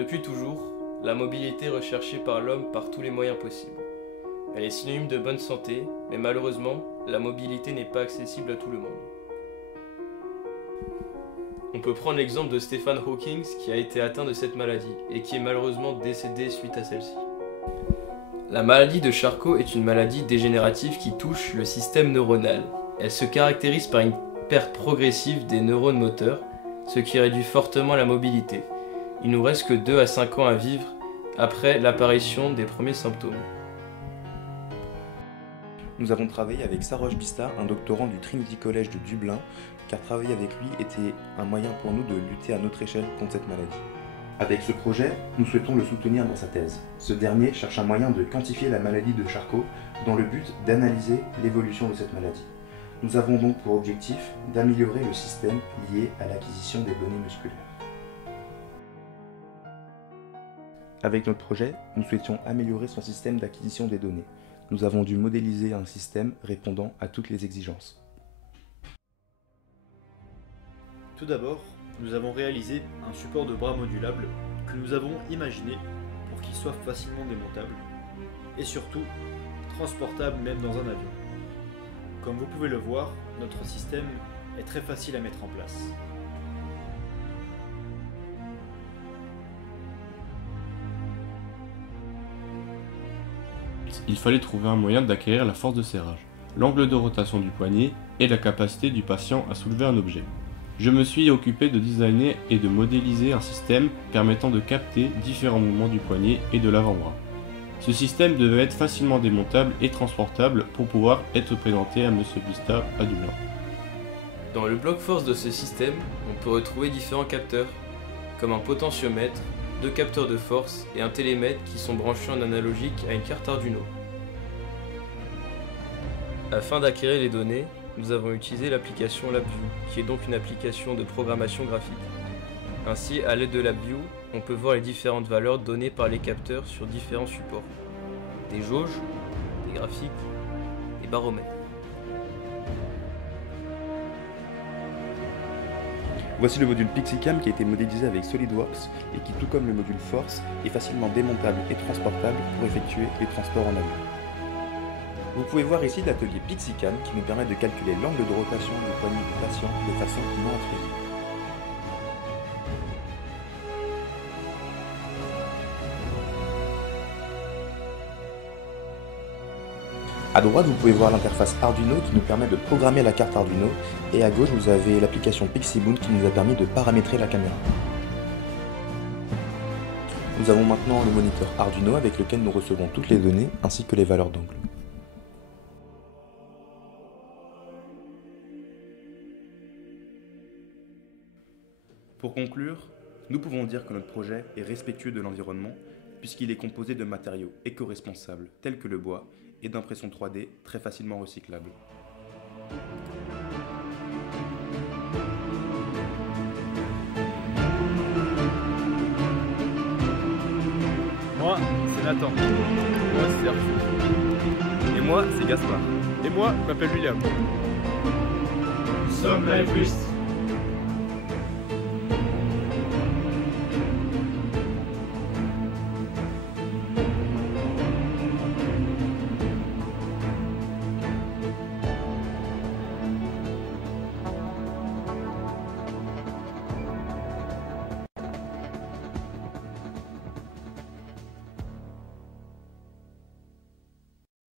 Depuis toujours, la mobilité est recherchée par l'homme par tous les moyens possibles. Elle est synonyme de bonne santé, mais malheureusement, la mobilité n'est pas accessible à tout le monde. On peut prendre l'exemple de Stephen Hawking qui a été atteint de cette maladie et qui est malheureusement décédé suite à celle-ci. La maladie de Charcot est une maladie dégénérative qui touche le système neuronal. Elle se caractérise par une perte progressive des neurones moteurs, ce qui réduit fortement la mobilité. Il nous reste que 2 à 5 ans à vivre après l'apparition des premiers symptômes. Nous avons travaillé avec Sarosh Bista, un doctorant du Trinity College de Dublin, car travailler avec lui était un moyen pour nous de lutter à notre échelle contre cette maladie. Avec ce projet, nous souhaitons le soutenir dans sa thèse. Ce dernier cherche un moyen de quantifier la maladie de Charcot dans le but d'analyser l'évolution de cette maladie. Nous avons donc pour objectif d'améliorer le système lié à l'acquisition des données musculaires. Avec notre projet, nous souhaitions améliorer son système d'acquisition des données. Nous avons dû modéliser un système répondant à toutes les exigences. Tout d'abord, nous avons réalisé un support de bras modulable que nous avons imaginé pour qu'il soit facilement démontable et surtout transportable même dans un avion. Comme vous pouvez le voir, notre système est très facile à mettre en place. Il fallait trouver un moyen d'acquérir la force de serrage, l'angle de rotation du poignet et la capacité du patient à soulever un objet. Je me suis occupé de designer et de modéliser un système permettant de capter différents mouvements du poignet et de l'avant-bras. Ce système devait être facilement démontable et transportable pour pouvoir être présenté à M. Bista à Dublin. Dans le bloc force de ce système, on peut retrouver différents capteurs, comme un potentiomètre, 2 capteurs de force et un télémètre qui sont branchés en analogique à une carte Arduino. Afin d'acquérir les données, nous avons utilisé l'application LabVIEW, qui est donc une application de programmation graphique. Ainsi, à l'aide de LabVIEW, on peut voir les différentes valeurs données par les capteurs sur différents supports. Des jauges, des graphiques, des baromètres. Voici le module PixieCam qui a été modélisé avec SolidWorks et qui, tout comme le module Force, est facilement démontable et transportable pour effectuer les transports en avion. Vous pouvez voir ici l'atelier PixieCam qui nous permet de calculer l'angle de rotation du poignet du patient de façon non intrusive. À droite, vous pouvez voir l'interface Arduino qui nous permet de programmer la carte Arduino, et à gauche, vous avez l'application PixieBoon qui nous a permis de paramétrer la caméra. Nous avons maintenant le moniteur Arduino avec lequel nous recevons toutes les données ainsi que les valeurs d'angle. Pour conclure, nous pouvons dire que notre projet est respectueux de l'environnement puisqu'il est composé de matériaux éco-responsables tels que le bois et d'impression 3D très facilement recyclables. Moi, c'est Nathan. Moi, c'est Arthur. Et moi, c'est Gaspard. Et moi, je m'appelle William. Some may twist